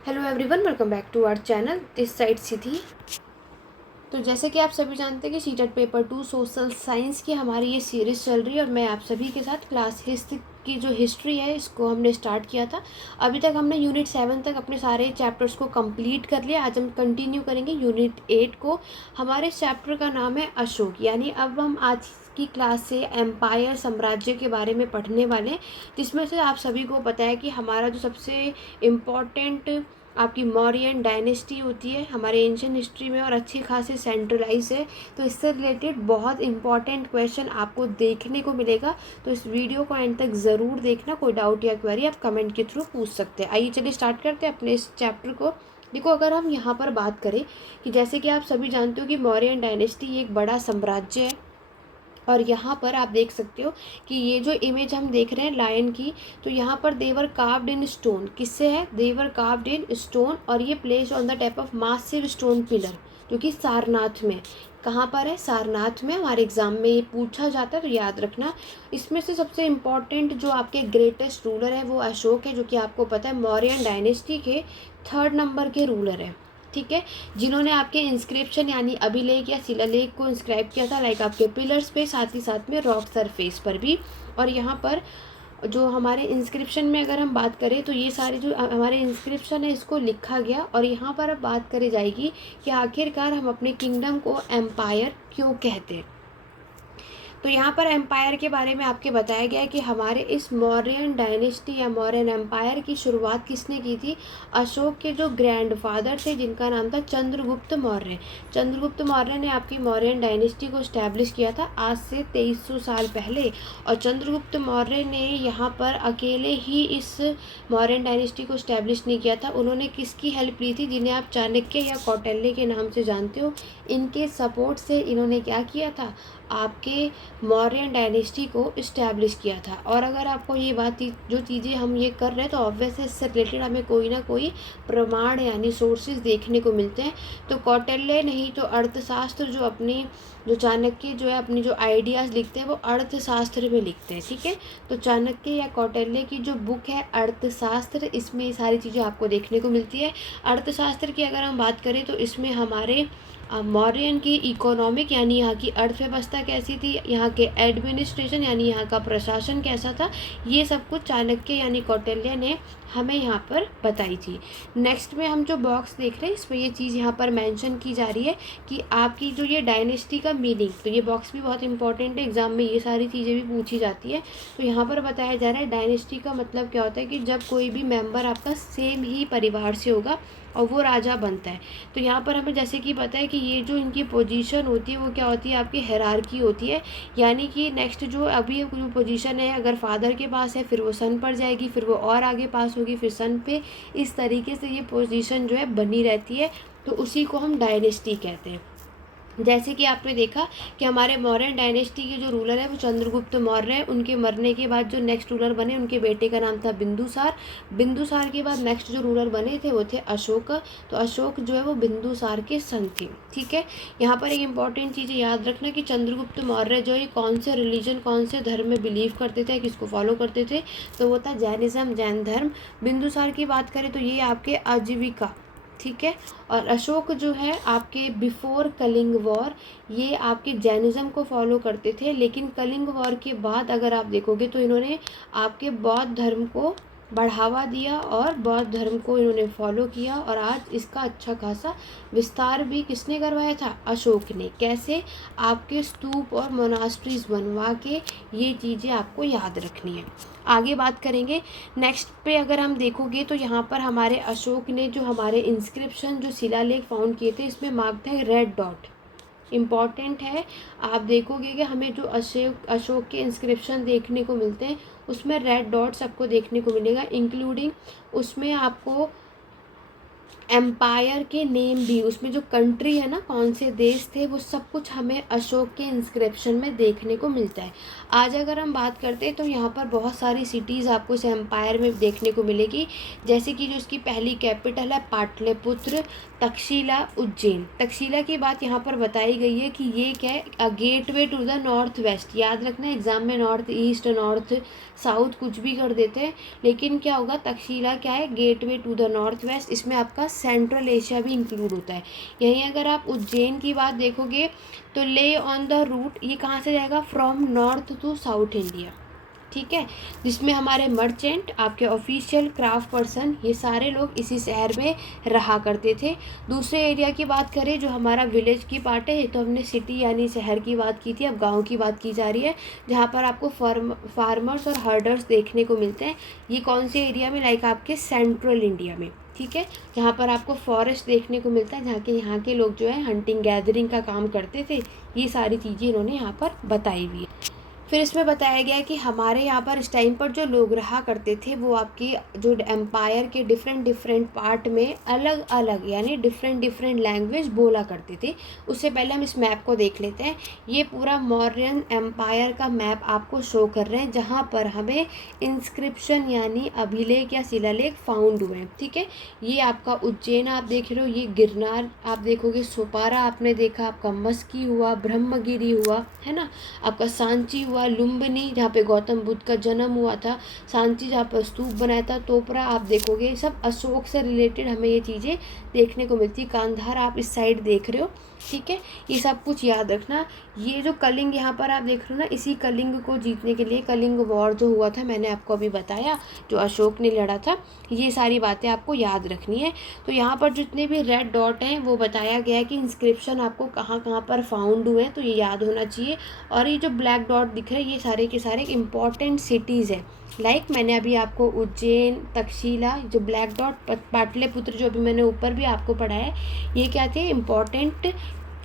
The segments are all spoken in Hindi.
Hello everyone, welcome back to our channel. This side Siddhi. तो जैसे कि आप सभी जानते हैं कि सीटेट पेपर 2 सोशल साइंस की हमारी ये सीरीज़ चल रही है और मैं आप सभी के साथ क्लास हिस्ट्री की जो हिस्ट्री है इसको हमने स्टार्ट किया था। अभी तक हमने यूनिट 7 तक अपने सारे चैप्टर्स को कंप्लीट कर लिया। आज हम कंटिन्यू करेंगे यूनिट 8 को। हमारे चैप्टर का नाम है अशोक, यानी अब हम आज की क्लास से एम्पायर साम्राज्य के बारे में पढ़ने वाले हैं, जिसमें से आप सभी को पता है कि हमारा जो सबसे इम्पॉर्टेंट आपकी मौर्यन डायनेस्टी होती है हमारे एंशियन हिस्ट्री में और अच्छी खासी सेंट्रलाइज है। तो इससे रिलेटेड बहुत इंपॉर्टेंट क्वेश्चन आपको देखने को मिलेगा, तो इस वीडियो को एंड तक ज़रूर देखना। कोई डाउट या क्वेरी आप कमेंट के थ्रू पूछ सकते हैं। आइए चलिए स्टार्ट करते हैं अपने इस चैप्टर को। देखो, अगर हम यहाँ पर बात करें कि जैसे कि आप सभी जानते हो कि मौर्यन डायनेस्टी एक बड़ा साम्राज्य है और यहाँ पर आप देख सकते हो कि ये जो इमेज हम देख रहे हैं लायन की, तो यहाँ पर देवर कार्व्ड इन स्टोन। किससे है? देवर कार्व्ड इन स्टोन, और ये place on the type of massive stone pillar, जो कि सारनाथ में। कहाँ पर है? सारनाथ में। हमारे एग्जाम में ये पूछा जाता है, तो याद रखना। इसमें से सबसे इम्पॉर्टेंट जो आपके ग्रेटेस्ट रूलर है वो अशोक है, जो कि आपको पता है मौर्यन डायनेस्टी के 3rd नंबर के रूलर है। ठीक है, जिन्होंने आपके इंस्क्रिप्शन यानी अभिलेख या शिलालेख को इंस्क्राइब किया था, लाइक आपके पिलर्स पे, साथ ही साथ में रॉक सरफेस पर भी। और यहाँ पर जो हमारे इंस्क्रिप्शन में अगर हम बात करें तो ये सारे जो हमारे इंस्क्रिप्शन है इसको लिखा गया, और यहाँ पर अब बात करी जाएगी कि आखिरकार हम अपने किंगडम को एम्पायर क्यों कहते हैं। तो यहाँ पर एम्पायर के बारे में आपके बताया गया है कि हमारे इस मौर्यन डायनेस्टी या मौर्यन एम्पायर की शुरुआत किसने की थी? अशोक के जो ग्रैंडफादर थे, जिनका नाम था चंद्रगुप्त मौर्य। चंद्रगुप्त मौर्य ने आपकी मौर्यन डायनेस्टी को स्टैब्लिश किया था आज से 2300 साल पहले। और चंद्रगुप्त मौर्य ने यहाँ पर अकेले ही इस मौर्यन डायनेस्टी को स्टैब्लिश नहीं किया था, उन्होंने किसकी हेल्प ली थी? जिन्हें आप चाणक्य या कौटिल्य के नाम से जानते हो। इनके सपोर्ट से इन्होंने क्या किया था? आपके मौर्यन डायनेस्टी को इस्टेब्लिश किया था। और अगर आपको ये बात जो चीज़ें हम ये कर रहे हैं, तो ऑब्वियसली इससे रिलेटेड हमें कोई ना कोई प्रमाण यानी सोर्सेज देखने को मिलते हैं। तो कौटिल्य नहीं तो अर्थशास्त्र, जो चाणक्य जो है अपनी जो आइडियाज़ लिखते हैं वो अर्थशास्त्र में लिखते हैं। ठीक है, तो चाणक्य या कौटिल्य की जो बुक है अर्थशास्त्र, इसमें ये सारी चीज़ें आपको देखने को मिलती है। अर्थशास्त्र की अगर हम बात करें तो इसमें हमारे मौर्यन की इकोनॉमिक यानी यहाँ की अर्थव्यवस्था कैसी थी, यहाँ के एडमिनिस्ट्रेशन यानी यहाँ का प्रशासन कैसा था, ये सब कुछ चाणक्य यानी कौटिल्य ने हमें यहाँ पर बताई थी। नेक्स्ट में हम जो बॉक्स देख रहे हैं इसमें ये चीज़ यहाँ पर मेंशन की जा रही है कि आपकी जो ये डायनेस्टी का मीनिंग, तो ये बॉक्स भी बहुत इंपॉर्टेंट है, एग्जाम में ये सारी चीज़ें भी पूछी जाती है। तो यहाँ पर बताया जा रहा है डायनेस्टी का मतलब क्या होता है कि जब कोई भी मेंबर आपका सेम ही परिवार से होगा और वो राजा बनता है। तो यहाँ पर हमें जैसे कि पता है कि ये जो इनकी पोजीशन होती है वो क्या होती है? आपकी हायरार्की होती है, यानी कि नेक्स्ट जो अभी जो पोजीशन है अगर फादर के पास है फिर वो सन पर जाएगी, फिर वो और आगे पास होगी, फिर सन पे। इस तरीके से ये पोजीशन जो है बनी रहती है, तो उसी को हम डायनेस्टी कहते हैं। जैसे कि आपने देखा कि हमारे मौर्यन डायनेस्टी के जो रूलर है वो चंद्रगुप्त मौर्य है। उनके मरने के बाद जो नेक्स्ट रूलर बने उनके बेटे का नाम था बिंदुसार। बिंदुसार के बाद नेक्स्ट जो रूलर बने थे वो थे अशोक। तो अशोक जो है वो बिंदुसार के सन थे। ठीक है, यहाँ पर एक इंपॉर्टेंट चीज़ याद रखना कि चंद्रगुप्त मौर्य जो है कौन से रिलीजन, कौन से धर्म में बिलीव करते थे, किसको फॉलो करते थे? तो वो था जैनिज्म, जैन धर्म। बिंदुसार की बात करें तो ये आपके आजीविका। ठीक है, और अशोक जो है आपके बिफोर कलिंग वॉर, ये आपके जैनिज़्म को फॉलो करते थे, लेकिन कलिंग वॉर के बाद अगर आप देखोगे तो इन्होंने आपके बौद्ध धर्म को बढ़ावा दिया और बौद्ध धर्म को इन्होंने फॉलो किया। और आज इसका अच्छा खासा विस्तार भी किसने करवाया था? अशोक ने। कैसे? आपके स्तूप और मोनास्ट्रीज बनवा के। ये चीज़ें आपको याद रखनी है। आगे बात करेंगे नेक्स्ट पे। अगर हम देखोगे तो यहाँ पर हमारे अशोक ने जो हमारे इंस्क्रिप्शन जो शिलालेख फाउंड किए थे इसमें मार्क्ड है रेड डॉट। इम्पॉर्टेंट है, आप देखोगे कि हमें जो अशोक के इंस्क्रिप्शन देखने को मिलते हैं उसमें रेड डॉट्स आपको देखने को मिलेगा, इंक्लूडिंग उसमें आपको एम्पायर के नेम भी, उसमें जो कंट्री है ना, कौन से देश थे, वो सब कुछ हमें अशोक के इंस्क्रिप्शन में देखने को मिलता है। आज अगर हम बात करते हैं तो यहाँ पर बहुत सारी सिटीज़ आपको इस एम्पायर में देखने को मिलेगी, जैसे कि जो इसकी पहली कैपिटल है पाटलिपुत्र, तक्षशिला, उज्जैन। तक्षशिला की बात यहाँ पर बताई गई है कि ये क्या है, a gateway to the north west. याद रखना एग्जाम में नॉर्थ ईस्ट, नॉर्थ साउथ कुछ भी कर देते हैं, लेकिन क्या होगा, तक्षशिला क्या है, gateway to the north west. इसमें आपका सेंट्रल एशिया भी इंक्लूड होता है। यहीं अगर आप उज्जैन की बात देखोगे तो ले ऑन द रूट, ये कहाँ से जाएगा, from north to south India, ठीक है, जिसमें हमारे मर्चेंट, आपके ऑफिशियल, क्राफ्ट पर्सन, ये सारे लोग इसी शहर में रहा करते थे। दूसरे एरिया की बात करें जो हमारा विलेज की पार्ट है, ये तो हमने सिटी यानी शहर की बात की थी, अब गांव की बात की जा रही है, जहाँ पर आपको फार्मर्स और हर्डर्स देखने को मिलते हैं। ये कौन से एरिया में, लाइक आपके सेंट्रल इंडिया में, ठीक है, जहाँ पर आपको फॉरेस्ट देखने को मिलता है, जहाँ के यहाँ के लोग जो है हंटिंग गैदरिंग का काम करते थे। ये सारी चीज़ें इन्होंने यहाँ पर बताई हुई है। फिर इसमें बताया गया कि हमारे यहाँ पर इस टाइम पर जो लोग रहा करते थे वो आपकी जो एम्पायर के डिफरेंट डिफरेंट पार्ट में अलग अलग यानी डिफरेंट डिफरेंट लैंग्वेज बोला करते थे। उससे पहले हम इस मैप को देख लेते हैं। ये पूरा मौर्यन एम्पायर का मैप आपको शो कर रहे हैं, जहाँ पर हमें इंस्क्रिप्शन यानी अभिलेख या शिलालेख फाउंड हुए हैं, ठीक है। ये आपका उज्जैन आप देख रहे हो, ये गिरनार आप देखोगे, सोपारा आपने देखा, आपका मस्की हुआ, ब्रह्मगिरी हुआ, है ना, आपका सांची हुआ, लुम्बिनी जहाँ पे गौतम बुद्ध का जन्म हुआ था, सांची जहाँ पर स्तूप बनाया था, तोपरा आप देखोगे, सब अशोक से रिलेटेड हमें ये चीज़ें देखने को मिलती है। कांधार आप इस साइड देख रहे हो, ठीक है, ये सब कुछ याद रखना। ये जो कलिंग यहाँ पर आप देख रहे हो ना, इसी कलिंग को जीतने के लिए कलिंग वॉर जो हुआ था, मैंने आपको अभी बताया, जो अशोक ने लड़ा था, ये सारी बातें आपको याद रखनी है। तो यहाँ पर जितने भी रेड डॉट हैं वो बताया गया है कि इंस्क्रिप्शन आपको कहाँ कहाँ पर फाउंड हुए हैं, तो ये याद होना चाहिए। और ये जो ब्लैक डॉट दिख रहे हैं, ये सारे के सारे इंपॉर्टेंट सिटीज़ हैं। लाइक मैंने अभी आपको उज्जैन, तक्षशिला, जो ब्लैक डॉट, पाटलिपुत्र जो अभी मैंने ऊपर भी आपको पढ़ाया है, ये क्या थे, इम्पॉर्टेंट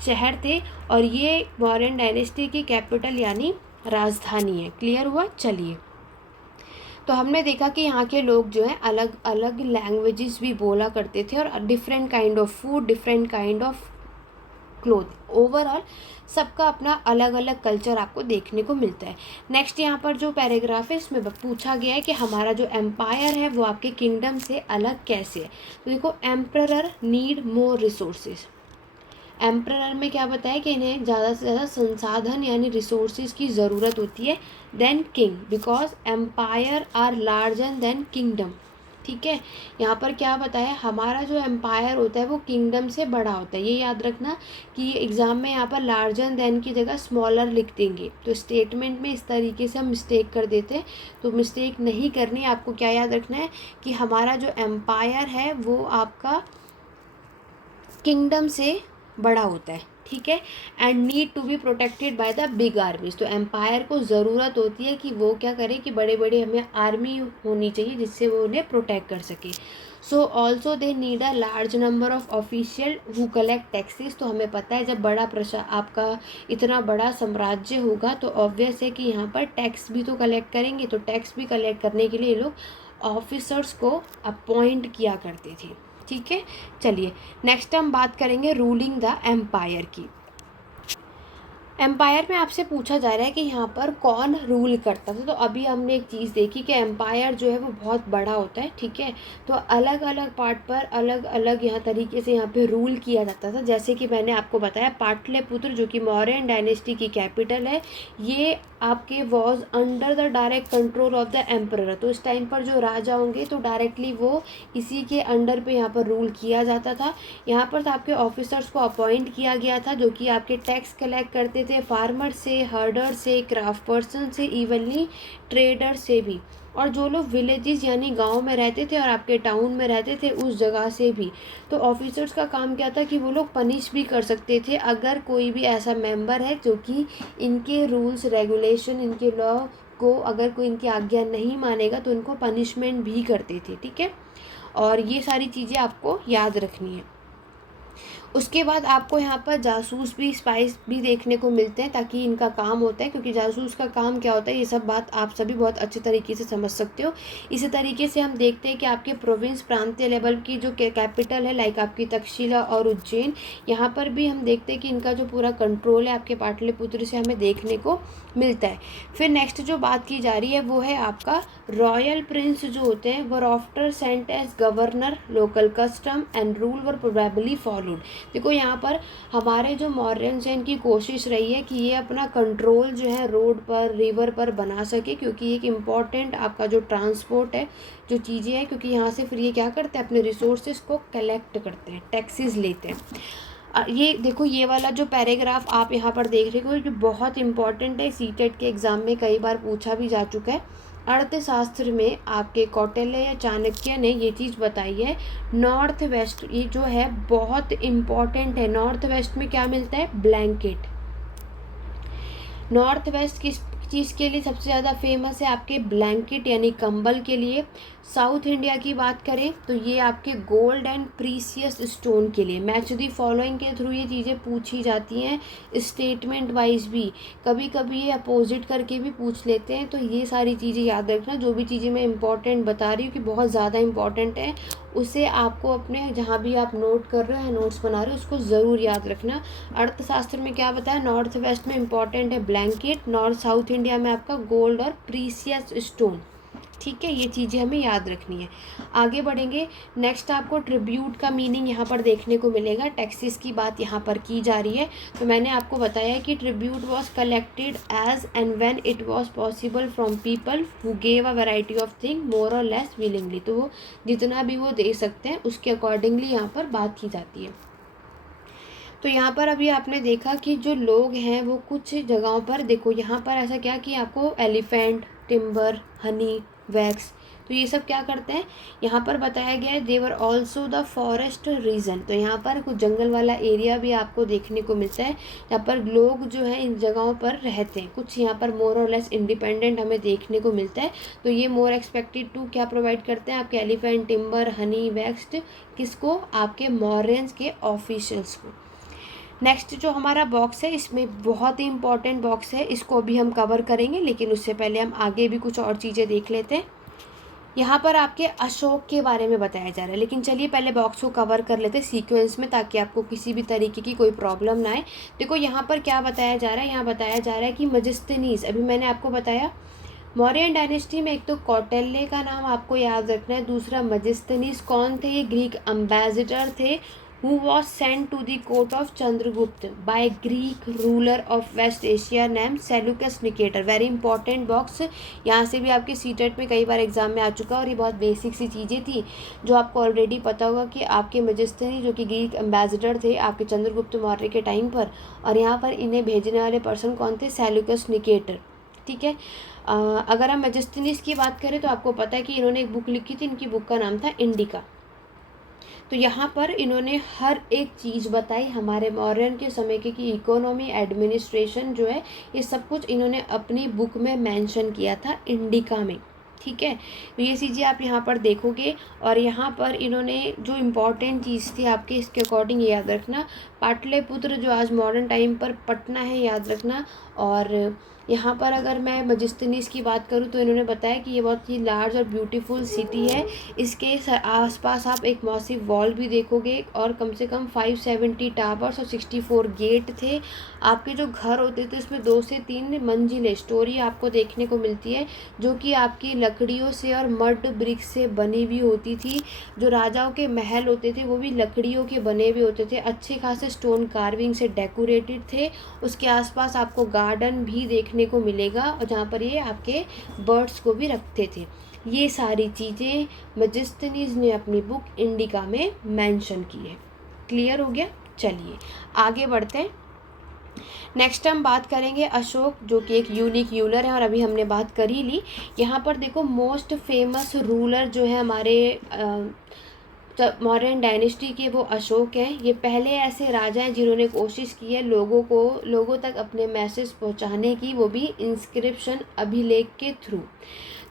शहर थे, और ये मौर्यन डायनेस्टी की कैपिटल यानी राजधानी है। क्लियर हुआ? चलिए, तो हमने देखा कि यहाँ के लोग जो हैं अलग अलग लैंग्वेजेस भी बोला करते थे, और different kind of food, different kind of cloth, overall सबका अपना अलग अलग कल्चर आपको देखने को मिलता है। नेक्स्ट यहाँ पर जो पैराग्राफ है इसमें पूछा गया है कि हमारा जो एम्पायर है वो आपके किंगडम से अलग कैसे है। तो देखो, emperor need more resources. Emperor में क्या बताया कि इन्हें ज़्यादा से ज़्यादा संसाधन यानी रिसोर्सेज की ज़रूरत होती है than king, because empire are larger than kingdom, ठीक है। यहाँ पर क्या बताया, हमारा जो एम्पायर होता है वो किंगडम से बड़ा होता है। ये याद रखना कि एग्ज़ाम में यहाँ पर लार्जर देन की जगह स्मॉलर लिख देंगे, तो स्टेटमेंट में इस तरीके से हम मिस्टेक कर देते हैं, तो मिस्टेक नहीं करनी। आपको क्या याद रखना है कि हमारा जो एम्पायर है वो आपका किंगडम से बड़ा होता है, ठीक है। And need to be protected by the big armies, तो एम्पायर को ज़रूरत होती है कि वो क्या करे कि बड़े बड़े हमें आर्मी होनी चाहिए जिससे वो उन्हें प्रोटेक्ट कर सके। So also they need a large number of official who collect taxes. तो हमें पता है जब बड़ा आपका इतना बड़ा साम्राज्य होगा तो ऑब्वियस है कि यहाँ पर टैक्स भी तो कलेक्ट करेंगे, तो टैक्स भी कलेक्ट करने के लिए ये लोग ऑफिसर्स को अपॉइंट किया करते थे, ठीक है। चलिए, नेक्स्ट हम बात करेंगे रूलिंग द एम्पायर की। एम्पायर में आपसे पूछा जा रहा है कि यहाँ पर कौन रूल करता था। तो अभी हमने एक चीज़ देखी कि एम्पायर जो है वो बहुत बड़ा होता है, ठीक है। तो अलग अलग पार्ट पर अलग अलग यहाँ तरीके से यहाँ पे रूल किया जाता था। जैसे कि मैंने आपको बताया पाटलिपुत्र जो कि मौर्यन डायनेस्टी की कैपिटल है, ये आपके was under the direct control of the emperor. तो इस टाइम पर जो राजा होंगे तो डायरेक्टली वो इसी के अंडर पे यहाँ पर रूल किया जाता था। यहाँ पर आपके ऑफिसर्स को अपॉइंट किया गया था जो कि आपके टैक्स कलेक्ट करते थे फार्मर से, हर्डर से, क्राफ्ट पर्सन से, इवनली ट्रेडर से भी, और जो लोग विलेजेस यानी गांव में रहते थे और आपके टाउन में रहते थे उस जगह से भी। तो ऑफिसर्स का काम क्या था कि वो लोग पनिश भी कर सकते थे अगर कोई भी ऐसा मेंबर है जो कि इनके रूल्स रेगुलेशन, इनके लॉ को अगर कोई इनकी आज्ञा नहीं मानेगा तो इनको पनिशमेंट भी करते थे, ठीक है। और ये सारी चीज़ें आपको याद रखनी है। उसके बाद आपको यहाँ पर जासूस भी, स्पाइस भी देखने को मिलते हैं, ताकि इनका काम होता है, क्योंकि जासूस का काम क्या होता है ये सब बात आप सभी बहुत अच्छे तरीके से समझ सकते हो। इसी तरीके से हम देखते हैं कि आपके प्रोविंस, प्रांतीय लेवल की जो कैपिटल है, लाइक आपकी तक्षशिला और उज्जैन, यहाँ पर भी हम देखते हैं कि इनका जो पूरा कंट्रोल है आपके पाटलिपुत्र से हमें देखने को मिलता है। फिर नेक्स्ट जो बात की जा रही है वो है आपका रॉयल प्रिंस जो होते हैं were after sent as governor, local custom and rule were probably followed. देखो यहाँ पर हमारे जो मौर्यंस हैं इनकी कोशिश रही है कि ये अपना कंट्रोल जो है रोड पर, रिवर पर बना सके, क्योंकि एक इम्पॉर्टेंट आपका जो ट्रांसपोर्ट है, जो चीज़ें हैं, क्योंकि यहाँ से फिर ये क्या करते हैं, अपने रिसोर्सेज को कलेक्ट करते हैं, टैक्सेस लेते हैं। ये देखो, ये वाला जो पैराग्राफ आप यहाँ पर देख रहे हो ये बहुत इंपॉर्टेंट है, सीटेट के एग्ज़ाम में कई बार पूछा भी जा चुका है। अर्थशास्त्र में आपके कौटिल्य या चाणक्य ने ये चीज़ बताई है, नॉर्थ वेस्ट ये जो है बहुत इम्पॉर्टेंट है। नॉर्थ वेस्ट में क्या मिलता है, ब्लैंकेट। नॉर्थ वेस्ट किस चीज़ के लिए सबसे ज़्यादा फेमस है, आपके ब्लैंकेट यानी कंबल के लिए। साउथ इंडिया की बात करें तो ये आपके गोल्ड एंड प्रीसियस स्टोन के लिए। मैच दी फॉलोइंग के थ्रू ये चीज़ें पूछी जाती हैं, स्टेटमेंट वाइज भी, कभी कभी ये अपोजिट करके भी पूछ लेते हैं। तो ये सारी चीज़ें याद रखना, जो भी चीज़ें मैं इंपॉर्टेंट बता रही हूँ कि बहुत ज़्यादा इंपॉर्टेंट है, उसे आपको अपने जहाँ भी आप नोट कर रहे हो या नोट्स बना रहे हो उसको ज़रूर याद रखना। अर्थशास्त्र में क्या बताया, नॉर्थ वेस्ट में इंपॉर्टेंट है ब्लैंकेट, नॉर्थ साउथ इंडिया में आपका गोल्ड और प्रीसियस स्टोन। ठीक है, ये चीज़ें हमें याद रखनी है। आगे बढ़ेंगे, नेक्स्ट आपको ट्रिब्यूट का मीनिंग यहाँ पर देखने को मिलेगा। टैक्सेस की बात यहाँ पर की जा रही है, तो मैंने आपको बताया कि tribute was collected as and when it was possible from people who gave a variety of thing more or less willingly. तो वो जितना भी वो दे सकते हैं उसके अकॉर्डिंगली यहाँ पर बात की जाती है। तो यहाँ पर अभी आपने देखा कि जो लोग हैं वो कुछ जगहों पर, देखो यहाँ पर ऐसा क्या कि आपको एलिफेंट, टिम्बर, हनी, वैक्स, तो ये सब क्या करते हैं यहाँ पर बताया गया है। There were also the forest region, तो यहाँ पर कुछ जंगल वाला एरिया भी आपको देखने को मिलता है, यहाँ पर लोग जो है इन जगहों पर रहते हैं। कुछ यहाँ पर मोर और लेस इंडिपेंडेंट हमें देखने को मिलता है। तो ये मोर एक्सपेक्टेड टू क्या प्रोवाइड करते हैं आपके एलिफेंट, टिम्बर, हनी, वैक्स, किसको, आपके मॉरियंस के ऑफिशियल्स को। नेक्स्ट जो हमारा बॉक्स है इसमें बहुत ही इंपॉर्टेंट बॉक्स है, इसको भी हम कवर करेंगे, लेकिन उससे पहले हम आगे भी कुछ और चीज़ें देख लेते हैं। यहाँ पर आपके अशोक के बारे में बताया जा रहा है, लेकिन चलिए पहले बॉक्स को कवर कर लेते हैं सीक्वेंस में, ताकि आपको किसी भी तरीके की कोई प्रॉब्लम ना आए। देखो यहाँ पर क्या बताया जा रहा है, यहाँ बताया जा रहा है कि मजिस्थिनीज, अभी मैंने आपको बताया मौर्यन डायनेस्टी में एक तो कौटिल्य का नाम आपको याद रखना है, दूसरा मजिस्थिनीज कौन थे, ये ग्रीक अम्बेसडर थे who was sent to the court of Chandragupta by Greek ruler of West Asia named Seleucus Nicator। Very important box, यहाँ से भी आपके सीटेट में कई बार एग्जाम में आ चुका, और ये बहुत बेसिक सी चीज़ें थी जो आपको ऑलरेडी पता होगा कि आपके मजिस्थिनी जो कि ग्रीक एम्बेसडर थे आपके चंद्रगुप्त मौर्य के टाइम पर, और यहाँ पर इन्हें भेजने वाले पर्सन कौन थे, सेल्यूकस निकेटर। ठीक है, अगर हम मजिस्थिनीज की बात करें तो आपको पता है कि इन्होंने एक बुक लिखी थी, इनकी बुक का नाम था इंडिका। तो यहाँ पर इन्होंने हर एक चीज़ बताई हमारे मौर्यन के समय की, कि इकोनॉमी, एडमिनिस्ट्रेशन जो है ये सब कुछ इन्होंने अपनी बुक में मेंशन किया था इंडिका में। ठीक है, तो ये चीज़ें आप यहाँ पर देखोगे, और यहाँ पर इन्होंने जो इम्पोर्टेंट चीज़ थी आपके इसके अकॉर्डिंग याद रखना, पाटलिपुत्र जो आज मॉडर्न टाइम पर पटना है याद रखना। और यहाँ पर अगर मैं मजिस्थिनीज की बात करूँ तो इन्होंने बताया कि ये बहुत ही लार्ज और ब्यूटीफुल सिटी है, इसके आसपास आप एक मॉसिव वॉल भी देखोगे, और कम से कम 570 टावर्स और 64 गेट थे। आपके जो घर होते थे उसमें 2 से 3 मंजिलें स्टोरी आपको देखने को मिलती है, जो कि आपकी लकड़ियों से और मड ब्रिक से बनी हुई होती थी। जो राजाओं के महल होते थे वो भी लकड़ियों के बने हुए होते थे, अच्छे खासे स्टोन कार्विंग से डेकोरेटेड थे। उसके आसपास आपको गार्डन भी देखने को मिलेगा, और जहाँ पर ये आपके बर्ड्स को भी रखते थे। ये सारी चीज़ें मजिस्थिनीज ने अपनी बुक इंडिका में मेंशन की है। क्लियर हो गया, चलिए आगे बढ़ते हैं। नेक्स्ट हम बात करेंगे अशोक, जो कि एक यूनिक यूलर है, और अभी हमने बात कर ही ली। यहाँ पर देखो मोस्ट फेमस रूलर जो है हमारे मौर्यन डायनेस्टी के, वो अशोक हैं। ये पहले ऐसे राजा हैं जिन्होंने कोशिश की है लोगों तक अपने मैसेज पहुंचाने की, वो भी इंस्क्रिप्शन, अभिलेख के थ्रू।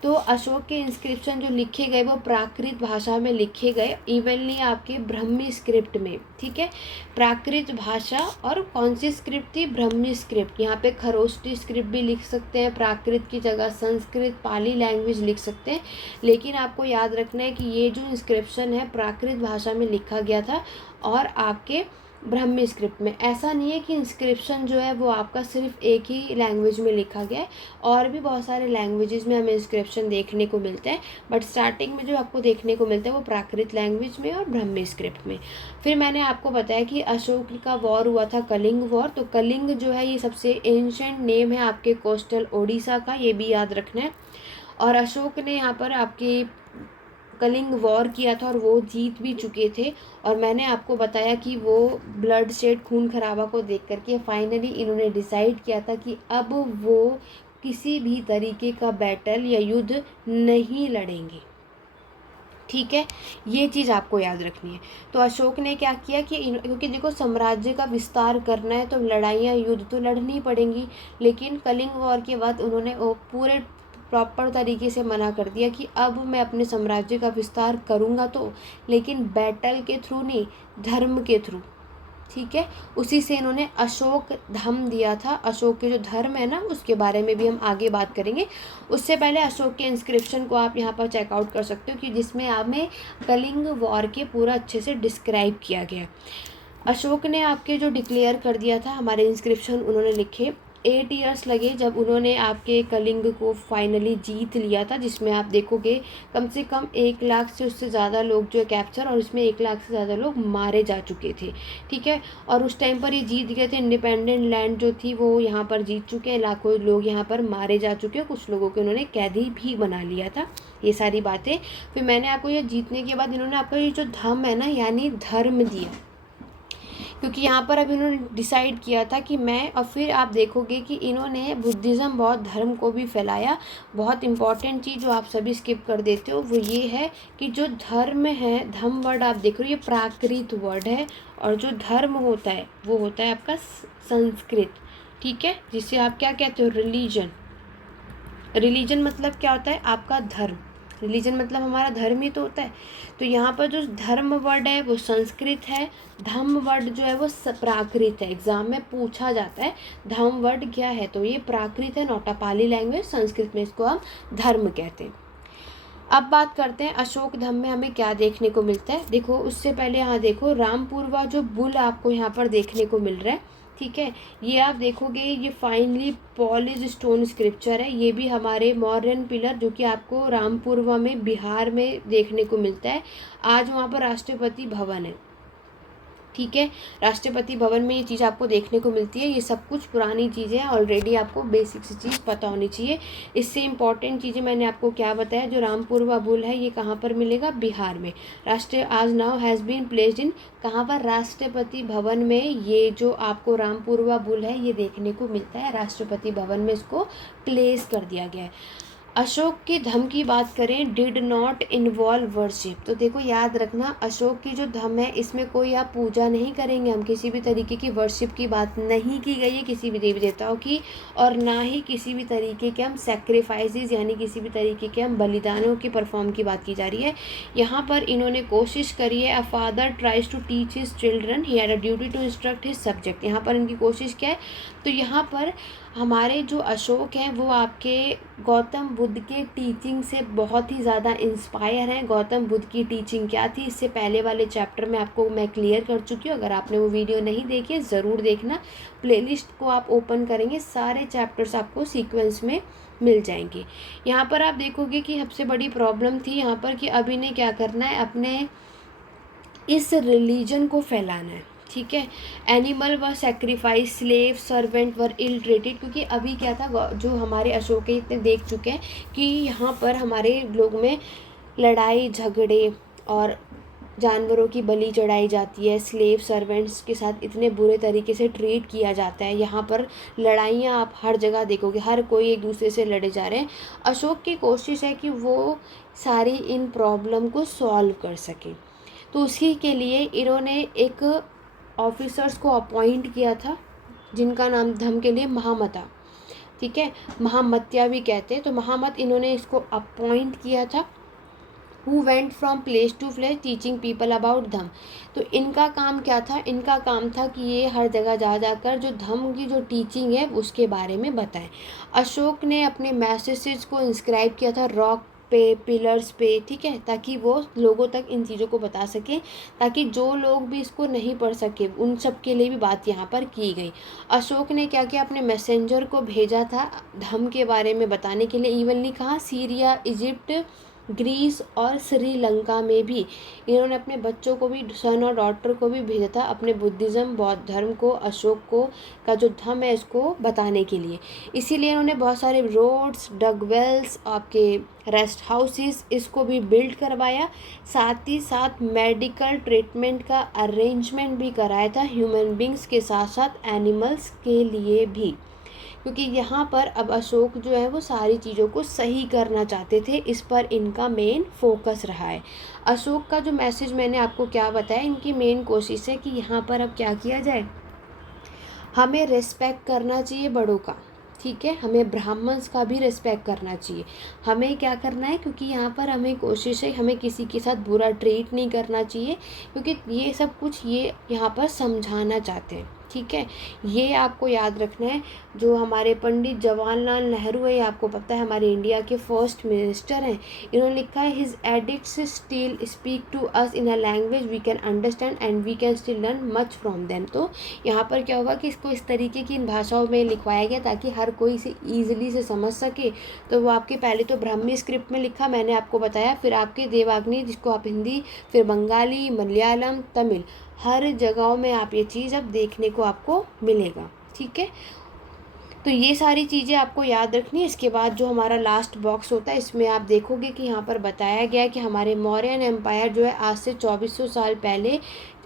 तो अशोक के इंस्क्रिप्शन जो लिखे गए वो प्राकृत भाषा में लिखे गए, इवनली आपके ब्राह्मी स्क्रिप्ट में। ठीक है, प्राकृत भाषा। और कौन सी स्क्रिप्ट थी? ब्राह्मी स्क्रिप्ट। यहाँ पे खरोष्टी स्क्रिप्ट भी लिख सकते हैं, प्राकृत की जगह संस्कृत पाली लैंग्वेज लिख सकते हैं, लेकिन आपको याद रखना है कि ये जो इंस्क्रिप्शन है प्राकृत भाषा में लिखा गया था और आपके ब्राह्मी स्क्रिप्ट में। ऐसा नहीं है कि इंस्क्रिप्शन जो है वो आपका सिर्फ एक ही लैंग्वेज में लिखा गया है, और भी बहुत सारे लैंग्वेजेस में हमें इंस्क्रिप्शन देखने को मिलते हैं, बट स्टार्टिंग में जो आपको देखने को मिलता है वो प्राकृत लैंग्वेज में और ब्राह्मी स्क्रिप्ट में। फिर मैंने आपको बताया कि अशोक का वॉर हुआ था कलिंग वॉर। तो कलिंग जो है ये सबसे एंशंट नेम है आपके कोस्टल ओडिशा का, ये भी याद रखना है। और अशोक ने यहाँ पर आपके कलिंग वॉर किया था और वो जीत भी चुके थे। और मैंने आपको बताया कि वो ब्लड शेड, खून खराबा को देख करके फाइनली इन्होंने डिसाइड किया था कि अब वो किसी भी तरीके का बैटल या युद्ध नहीं लड़ेंगे। ठीक है, ये चीज़ आपको याद रखनी है। तो अशोक ने क्या किया कि क्योंकि देखो साम्राज्य का विस्तार करना है तो लड़ाइयाँ युद्ध तो लड़नी पड़ेंगी, लेकिन कलिंग वॉर के बाद उन्होंने वो पूरे प्रॉपर तरीके से मना कर दिया कि अब मैं अपने साम्राज्य का विस्तार करूँगा तो, लेकिन बैटल के थ्रू नहीं, धर्म के थ्रू। ठीक है, उसी से इन्होंने अशोक धम दिया था। अशोक के जो धर्म है ना उसके बारे में भी हम आगे बात करेंगे। उससे पहले अशोक के इंस्क्रिप्शन को आप यहाँ पर चेकआउट कर सकते हो कि जिसमें हमें कलिंग वॉर के पूरा अच्छे से डिस्क्राइब किया गया। अशोक ने आपके जो डिक्लेयर कर दिया था, हमारे इंस्क्रिप्शन उन्होंने लिखे। 8 ईयर्स लगे जब उन्होंने आपके कलिंग को फाइनली जीत लिया था, जिसमें आप देखोगे कम से कम 1 लाख से उससे ज़्यादा लोग जो है कैप्चर, और इसमें 1 लाख से ज़्यादा लोग मारे जा चुके थे। ठीक है, और उस टाइम पर ये जीत गए थे। इंडिपेंडेंट लैंड जो थी वो यहाँ पर जीत चुके हैं, लाखों लोग यहाँ पर मारे जा चुके हैं, कुछ लोगों को उन्होंने कैदी भी बना लिया था, ये सारी बातें। फिर मैंने आपको ये जीतने के बाद इन्होंने आपका ये जो धम है ना यानी धर्म दिया, क्योंकि यहाँ पर अब इन्होंने डिसाइड किया था कि मैं, और फिर आप देखोगे कि इन्होंने बुद्धिज़्म बौद्ध धर्म को भी फैलाया। बहुत इंपॉर्टेंट चीज़ जो आप सभी स्किप कर देते हो वो ये है कि जो धर्म है, धम्म वर्ड आप देख रहे हो ये प्राकृत वर्ड है, और जो धर्म होता है वो होता है आपका संस्कृत। ठीक है, जिसे आप क्या कहते हो? रिलीजन। रिलीजन मतलब क्या होता है? आपका धर्म। रिलीजन मतलब हमारा धर्म ही तो होता है। तो यहाँ पर जो धर्म वर्ड है वो संस्कृत है, धम्म वर्ड जो है वो प्राकृत है। एग्जाम में पूछा जाता है धम्म वर्ड क्या है, तो ये प्राकृत है, not a Pali language. Sanskrit में इसको हम धर्म कहते हैं। अब बात करते हैं अशोक धम्म में हमें क्या देखने को मिलता है। देखो उससे पहले यहाँ देखो रामपुरवा जो बुल आपको यहाँ पर देखने को मिल रहा है। ठीक है, ये आप देखोगे ये फाइनली पॉलिश स्टोन स्क्रिप्चर है। ये भी हमारे मॉडर्न पिलर जो कि आपको रामपुरवा में बिहार में देखने को मिलता है। आज वहाँ पर राष्ट्रपति भवन है। ठीक है, राष्ट्रपति भवन में ये चीज़ आपको देखने को मिलती है। ये सब कुछ पुरानी चीज़ें हैं, ऑलरेडी आपको बेसिक सी चीज़ पता होनी चाहिए। इससे इम्पॉर्टेंट चीज़ें मैंने आपको क्या बताया, जो रामपुरवा बुल है ये कहाँ पर मिलेगा? बिहार में। आज now has been placed in, कहाँ पर? राष्ट्रपति भवन में। ये जो आपको रामपुरवा बुल है ये देखने को मिलता है, राष्ट्रपति भवन में इसको प्लेस कर दिया गया है। अशोक के धम्म की बात करें, डिड नॉट इन्वॉल्व वर्शिप। तो देखो याद रखना अशोक की जो धम्म है इसमें कोई आप पूजा नहीं करेंगे, हम किसी भी तरीके की वर्शिप की बात नहीं की गई है किसी भी देवी देवताओं की, और ना ही किसी भी तरीके के हम सेक्रीफाइसेस यानी किसी भी तरीके के हम बलिदानों के परफॉर्म की बात की जा रही है। यहाँ पर इन्होंने कोशिश करी है, a father tries to teach his children, he had a duty to instruct his subject. यहाँ पर इनकी कोशिश क्या है? तो यहाँ पर हमारे जो अशोक हैं वो आपके गौतम बुद्ध के टीचिंग से बहुत ही ज़्यादा इंस्पायर हैं। गौतम बुद्ध की टीचिंग क्या थी इससे पहले वाले चैप्टर में आपको मैं क्लियर कर चुकी हूँ। अगर आपने वो वीडियो नहीं देखी है ज़रूर देखना, प्लेलिस्ट को आप ओपन करेंगे सारे चैप्टर्स आपको सीक्वेंस में मिल जाएंगे। यहाँ पर आप देखोगे कि सबसे बड़ी प्रॉब्लम थी यहाँ पर कि अभी ने क्या करना है, अपने इस रिलीजन को फैलाना है। ठीक है, एनिमल व सेक्रीफाइस, स्लेव, सर्वेंट वर इल ट्रीटेड। क्योंकि अभी क्या था, जो हमारे अशोक के इतने देख चुके हैं कि यहाँ पर हमारे लोग में लड़ाई झगड़े और जानवरों की बलि चढ़ाई जाती है, स्लेव सर्वेंट्स के साथ इतने बुरे तरीके से ट्रीट किया जाता है। यहाँ पर लड़ाइयाँ आप हर जगह देखोगे, हर कोई एक दूसरे से लड़े जा रहे हैं। अशोक की कोशिश है कि वो सारी इन प्रॉब्लम को सॉल्व कर सकें। तो उसी के लिए इन्होंने एक ऑफिसर्स को अपॉइंट किया था जिनका नाम धम्म के लिए महामता। ठीक है, महामत्या भी कहते हैं। तो महामत इन्होंने इसको अपॉइंट किया था। Who went from place to place teaching people about dhamma. तो इनका काम क्या था, इनका काम था कि ये हर जगह जा जाकर जो धम्म की जो टीचिंग है उसके बारे में बताएं। अशोक ने अपने मैसेजेस को इंस्क्राइब किया था रॉक पे, पिलर्स पे, ठीक है, ताकि वो लोगों तक इन चीज़ों को बता सकें, ताकि जो लोग भी इसको नहीं पढ़ सके उन सब के लिए भी बात यहाँ पर की गई। अशोक ने क्या किया, अपने मैसेंजर को भेजा था धम्म के बारे में बताने के लिए। इवनली कहाँ, सीरिया, इजिप्ट, ग्रीस और श्रीलंका में भी इन्होंने अपने बच्चों को भी, सन और डॉटर को भी भेजा था अपने बुद्धिज़्म, बौद्ध धर्म को, अशोक को का जो धर्म है इसको बताने के लिए। इसीलिए इन्होंने बहुत सारे रोड्स, डगवेल्स, आपके रेस्ट हाउसेस इसको भी बिल्ड करवाया। साथ ही साथ मेडिकल ट्रीटमेंट का अरेंजमेंट भी कराया था, ह्यूमन बींग्स के साथ साथ एनिमल्स के लिए भी, क्योंकि यहाँ पर अब अशोक जो है वो सारी चीज़ों को सही करना चाहते थे। इस पर इनका मेन फोकस रहा है। अशोक का जो मैसेज मैंने आपको क्या बताया, इनकी मेन कोशिश है कि यहाँ पर अब क्या किया जाए, हमें रिस्पेक्ट करना चाहिए बड़ों का, ठीक है, हमें ब्राह्मण्स का भी रिस्पेक्ट करना चाहिए। हमें क्या करना है, क्योंकि यहाँ पर हमें कोशिश है हमें किसी के साथ बुरा ट्रीट नहीं करना चाहिए, क्योंकि ये सब कुछ ये यहाँ पर समझाना चाहते हैं, ठीक है। ये आपको याद रखना है। जो हमारे पंडित जवाहरलाल नेहरू है, आपको पता है हमारे इंडिया के फर्स्ट मिनिस्टर हैं, इन्होंने लिखा है his edicts still speak to us in a language we can understand and we can still learn much from them. तो यहाँ पर क्या होगा कि इसको इस तरीके की इन भाषाओं में लिखवाया गया ताकि हर कोई इसे ईजिली से समझ सके। तो वो आपके पहले तो ब्राह्मी स्क्रिप्ट में लिखा, मैंने आपको बताया, फिर आपके देवनागरी जिसको आप हिंदी, फिर बंगाली, मलयालम, तमिल, हर जगहों में आप ये चीज़ अब देखने को आपको मिलेगा, ठीक है। तो ये सारी चीज़ें आपको याद रखनी है। इसके बाद जो हमारा लास्ट बॉक्स होता है इसमें आप देखोगे कि यहाँ पर बताया गया है कि हमारे मौर्यन एम्पायर जो है आज से 2400 साल पहले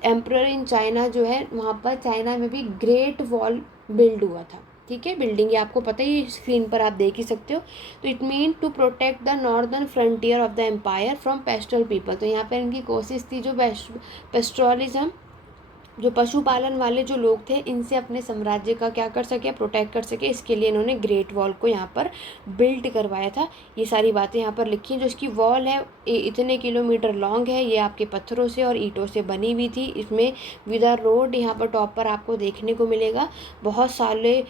एम्परर इन चाइना जो है, वहाँ पर चाइना में भी ग्रेट वॉल बिल्ड हुआ था, ठीक है। बिल्डिंग ये आपको पता ही, स्क्रीन पर आप देख ही सकते हो। तो it mean to protect the northern frontier of the empire from pastoral people. तो यहाँ पर इनकी कोशिश थी जो पेस्ट्रोलिज्म, जो पशुपालन वाले जो लोग थे, इनसे अपने साम्राज्य का क्या कर सके, प्रोटेक्ट कर सके। इसके लिए इन्होंने ग्रेट वॉल को यहाँ पर बिल्ड करवाया था। ये सारी बातें यहाँ पर लिखी हैं। जो इसकी वॉल है इतने किलोमीटर लॉन्ग है, ये आपके पत्थरों से और ईंटों से बनी हुई थी। इसमें विद रोड यहाँ पर टॉप पर आपको देखने को मिलेगा। बहुत सारे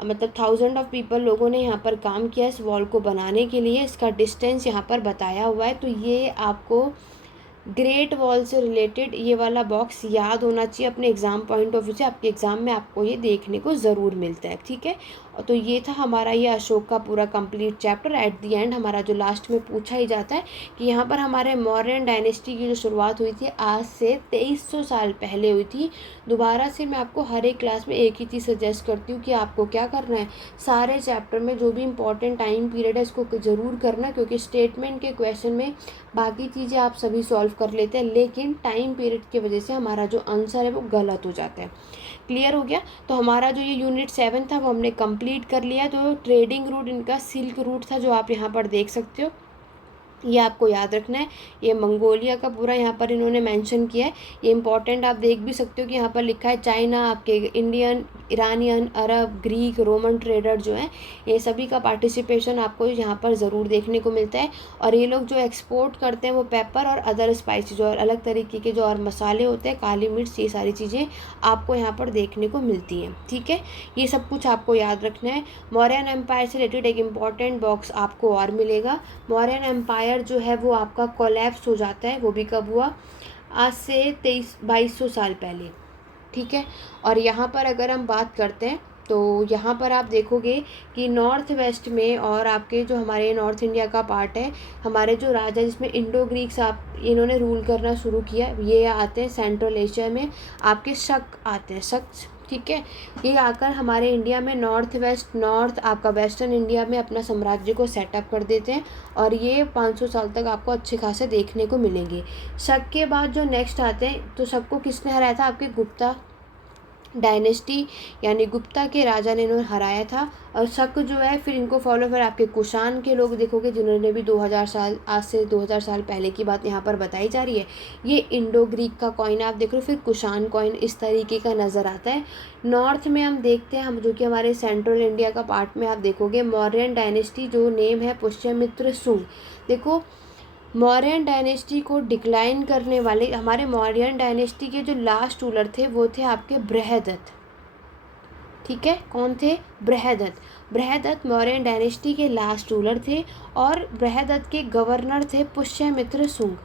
मतलब 1000 ऑफ पीपल लोगों ने यहाँ पर काम किया इस वॉल को बनाने के लिए। इसका डिस्टेंस यहाँ पर बताया हुआ है। तो ये आपको ग्रेट वॉल से रिलेटेड ये वाला बॉक्स याद होना चाहिए अपने एग्ज़ाम पॉइंट ऑफ व्यू से। आपके एग्ज़ाम में आपको ये देखने को ज़रूर मिलता है, ठीक है। तो ये था हमारा ये अशोक का पूरा complete chapter. At the end हमारा जो लास्ट में पूछा ही जाता है कि यहाँ पर हमारे मौर्यन डायनेस्टी की जो शुरुआत हुई थी आज से 2300 साल पहले हुई थी। दोबारा से मैं आपको हर एक क्लास में एक ही चीज़ सजेस्ट करती हूँ कि आपको क्या करना है, सारे चैप्टर में जो भी इंपॉर्टेंट टाइम पीरियड है इसको ज़रूर करना, क्योंकि स्टेटमेंट के क्वेश्चन में बाकी चीज़ें आप सभी सॉल्व कर लेते हैं, लेकिन टाइम पीरियड की वजह से हमारा जो आंसर है वो गलत हो जाता है। क्लियर हो गया। तो हमारा जो ये यूनिट 7 था वो हमने कंप्लीट कर लिया। तो ट्रेडिंग रूट इनका सिल्क रूट था, जो आप यहाँ पर देख सकते हो। ये आपको याद रखना है। ये मंगोलिया का पूरा यहाँ पर इन्होंने मेंशन किया है। ये इंपॉर्टेंट आप देख भी सकते हो कि यहाँ पर लिखा है चाइना, आपके इंडियन, ईरानियन, अरब, ग्रीक, रोमन ट्रेडर जो हैं, ये सभी का पार्टिसिपेशन आपको यहाँ पर ज़रूर देखने को मिलता है। और ये लोग जो एक्सपोर्ट करते हैं वो पेपर और अदर स्पाइसेस और अलग तरीके के जो और मसाले होते हैं, काली मिर्च, ये सारी चीज़ें आपको यहाँ पर देखने को मिलती हैं, ठीक है। ये सब कुछ आपको याद रखना है। मौर्यन एम्पायर से रिलेटेड एक इम्पॉर्टेंट बॉक्स आपको और मिलेगा। मौर्यन एम्पायर जो है वो आपका कोलैप्स हो जाता है। वो भी कब हुआ, आज से 2200 साल पहले, ठीक है। और यहाँ पर अगर हम बात करते हैं तो यहाँ पर आप देखोगे कि नॉर्थ वेस्ट में और आपके जो हमारे नॉर्थ इंडिया का पार्ट है, हमारे जो राजा जिसमें इंडो ग्रीक्स आप इन्होंने रूल करना शुरू किया, ये आते हैं सेंट्रल एशिया में, आपके शक आते हैं, शक, ठीक है। ये आकर हमारे इंडिया में नॉर्थ वेस्ट, नॉर्थ आपका वेस्टर्न इंडिया में अपना साम्राज्य को सेटअप कर देते हैं। और ये 500 साल तक आपको अच्छे खासे देखने को मिलेंगे। शक के बाद जो नेक्स्ट आते हैं, तो शक को किसने हराया था, आपके गुप्ता डायनेस्टी यानी गुप्ता के राजा ने इन्होंने हराया था। और शक जो है फिर इनको फॉलो फिर आपके कुषाण के लोग देखोगे, जिन्होंने भी 2000 साल, आज से 2000 साल पहले की बात यहाँ पर बताई जा रही है। ये इंडो ग्रीक का कॉइन आप देख रहे हो, फिर कुषाण कॉइन इस तरीके का नज़र आता है। नॉर्थ में हम देखते हैं, हम जो कि हमारे सेंट्रल इंडिया का पार्ट में आप देखोगे मौर्यन डायनेस्टी, जो नेम है पुष्यमित्र सुंग। देखो मौर्यन डायनेस्टी को डिक्लाइन करने वाले हमारे मौर्यन डायनेस्टी के जो लास्ट रूलर थे वो थे आपके बृहदत्त। ठीक है, कौन थे? बृहदत्त। बृहदत्त मौर्यन डायनेस्टी के लास्ट रूलर थे और बृहदत्त के गवर्नर थे पुष्यमित्र सुंग।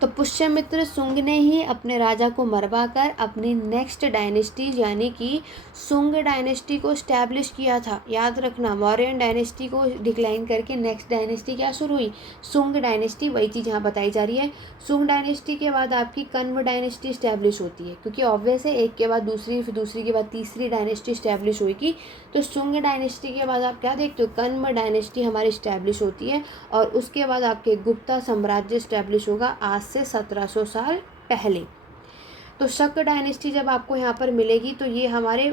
तो पुष्यमित्र सुंग ने ही अपने राजा को मरवा कर अपनी नेक्स्ट डायनेस्टी यानी कि सुंग डायनेस्टी को स्टैब्लिश किया था। याद रखना, मौर्यन डायनेस्टी को डिक्लाइन करके नेक्स्ट डायनेस्टी क्या शुरू हुई? सुंग डायनेस्टी। वही चीज़ यहाँ बताई जा रही है। सुंग डायनेस्टी के बाद आपकी कन्व डायनेस्टी स्टैब्लिश होती है, क्योंकि ऑब्वियस है एक के बाद दूसरी, फिर दूसरी के बाद तीसरी डायनेस्टी स्टैब्लिश होगी। तो सुंग डायनेस्टी के बाद आप क्या देखते हो? कन्व डायनेस्टी हमारी स्टैब्लिश होती है और उसके बाद आपके गुप्ता साम्राज्य स्टैब्लिश होगा आज से 1700 साल पहले। तो शक डायनेस्टी जब आपको यहाँ पर मिलेगी तो ये हमारे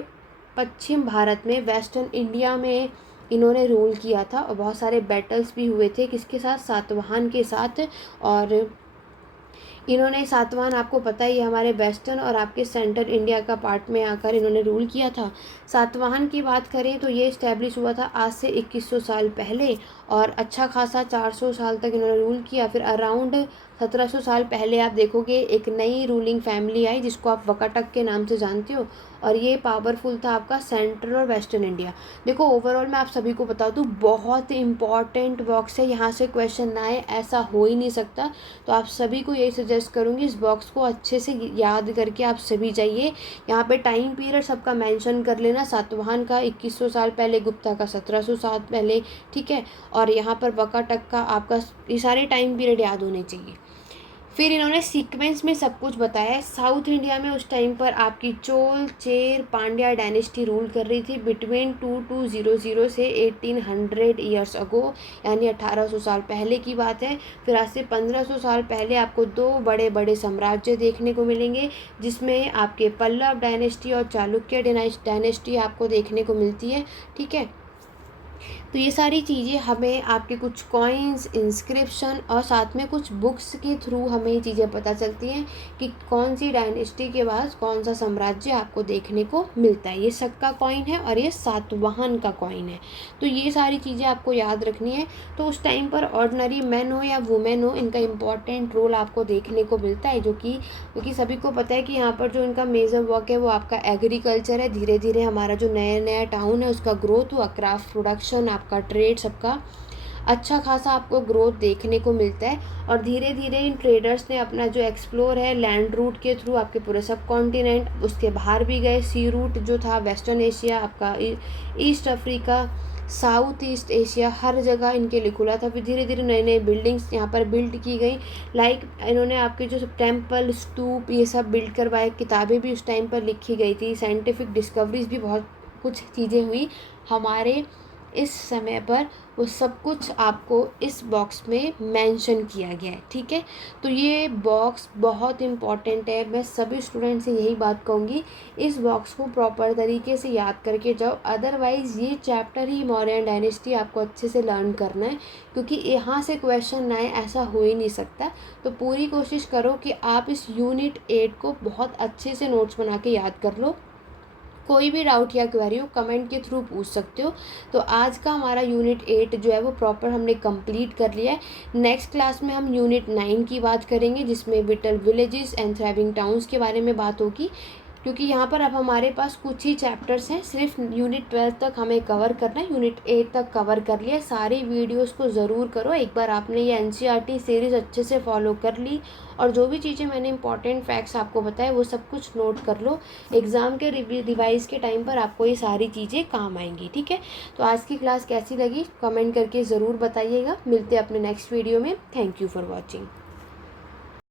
पश्चिम भारत में, वेस्टर्न इंडिया में इन्होंने रूल किया था और बहुत सारे बैटल्स भी हुए थे। किसके साथ? सातवाहन के साथ। और इन्होंने सातवाहन आपको पता ही है हमारे वेस्टर्न और आपके सेंट्रल इंडिया का पार्ट में आकर इन्होंने रूल किया था। सातवाहन की बात करें तो ये इस्टेब्लिश हुआ था आज से 2100 साल पहले और अच्छा खासा 400 साल तक इन्होंने रूल किया। फिर अराउंड 1700 साल पहले आप देखोगे एक नई रूलिंग फैमिली आई जिसको आप वकाटक के नाम से जानते हो और ये पावरफुल था आपका सेंट्रल और वेस्टर्न इंडिया। देखो ओवरऑल मैं आप सभी को बता दूँ बहुत इंपॉर्टेंट बॉक्स है, यहाँ से क्वेश्चन ना आए ऐसा हो ही नहीं सकता। तो आप सभी को यही सजेस्ट करूँगी इस बॉक्स को अच्छे से याद करके आप सभी जाइए। यहाँ पे टाइम पीरियड सबका मेंशन कर लेना, सातवाहन का 2100 साल पहले, गुप्ता का 1700 साल पहले, ठीक है। और यहाँ पर वकाटक का आपका ये सारे टाइम पीरियड याद होने चाहिए। फिर इन्होंने सीक्वेंस में सब कुछ बताया है। साउथ इंडिया में उस टाइम पर आपकी चोल, चेर, पांड्या डायनेस्टी रूल कर रही थी बिटवीन 2200 से 1800 ईयर्स अगो, यानी 1800 साल पहले की बात है। फिर आज से 1500 साल पहले आपको दो बड़े बड़े साम्राज्य देखने को मिलेंगे, जिसमें आपके पल्लव डायनेस्टी और चालुक्य डायनेस्टी आपको देखने को मिलती है, ठीक है। तो ये सारी चीज़ें हमें आपके कुछ कॉइन्स, इंस्क्रिप्शन और साथ में कुछ बुक्स के थ्रू हमें ये चीज़ें पता चलती हैं कि कौन सी डायनेस्टी के बाद कौन सा साम्राज्य आपको देखने को मिलता है। ये शक का कॉइन है और ये सातवाहन का कॉइन है। तो ये सारी चीज़ें आपको याद रखनी है। तो उस टाइम पर ऑर्डिनरी मैन हो या वुमेन हो, इनका इम्पॉर्टेंट रोल आपको देखने को मिलता है, जो कि क्योंकि सभी को पता है कि यहाँ पर जो इनका मेजर वर्क है वो आपका एग्रीकल्चर है। धीरे धीरे हमारा जो नया नया टाउन है उसका ग्रोथ हुआ, क्राफ्ट प्रोडक्शन, आपका ट्रेड, सबका अच्छा खासा आपको ग्रोथ देखने को मिलता है। और धीरे धीरे इन ट्रेडर्स ने अपना जो एक्सप्लोर है लैंड रूट के थ्रू आपके पूरे सब कॉन्टिनेंट, उसके बाहर भी गए। सी रूट जो था वेस्टर्न एशिया, आपका east Africa, south east Asia, हर जगह इनके लिए खुला था। फिर धीरे धीरे नए नए बिल्डिंग्स यहाँ पर बिल्ड की गई। लाइक इन्होंने आपके जो टेम्पल, स्तूप, ये सब बिल्ड करवाए। किताबें भी उस टाइम पर लिखी गई थी। साइंटिफिक डिस्कवरीज भी बहुत कुछ चीज़ें हुई हमारे इस समय पर, वो सब कुछ आपको इस बॉक्स में मेंशन किया गया है, ठीक है। तो ये बॉक्स बहुत इम्पॉर्टेंट है। मैं सभी स्टूडेंट से यही बात कहूँगी, इस बॉक्स को प्रॉपर तरीके से याद करके जाओ। अदरवाइज़ ये चैप्टर ही मौर्यन डायनेस्टी आपको अच्छे से लर्न करना है, क्योंकि यहाँ से क्वेश्चन ना आए ऐसा हो ही नहीं सकता। तो पूरी कोशिश करो कि आप इस यूनिट 8 को बहुत अच्छे से नोट्स बना के याद कर लो। कोई भी डाउट या क्वेरी हो कमेंट के थ्रू पूछ सकते हो। तो आज का हमारा यूनिट 8 जो है वो प्रॉपर हमने कंप्लीट कर लिया है। नेक्स्ट क्लास में हम यूनिट 9 की बात करेंगे, जिसमें whittle villages and thriving towns के बारे में बात होगी। क्योंकि यहाँ पर अब हमारे पास कुछ ही चैप्टर्स हैं, सिर्फ यूनिट 12 तक हमें कवर करना है। यूनिट 8 तक कवर कर लिया। सारी वीडियोस को ज़रूर करो। एक बार आपने ये NCERT सीरीज़ अच्छे से फॉलो कर ली और जो भी चीज़ें मैंने इंपॉर्टेंट फैक्ट्स आपको बताए वो सब कुछ नोट कर लो। एग्ज़ाम के रिवाइज़ के टाइम पर आपको ये सारी चीज़ें काम आएंगी, ठीक है। तो आज की क्लास कैसी लगी कमेंट करके ज़रूर बताइएगा। मिलते हैं अपने नेक्स्ट वीडियो में। Thank you for watching.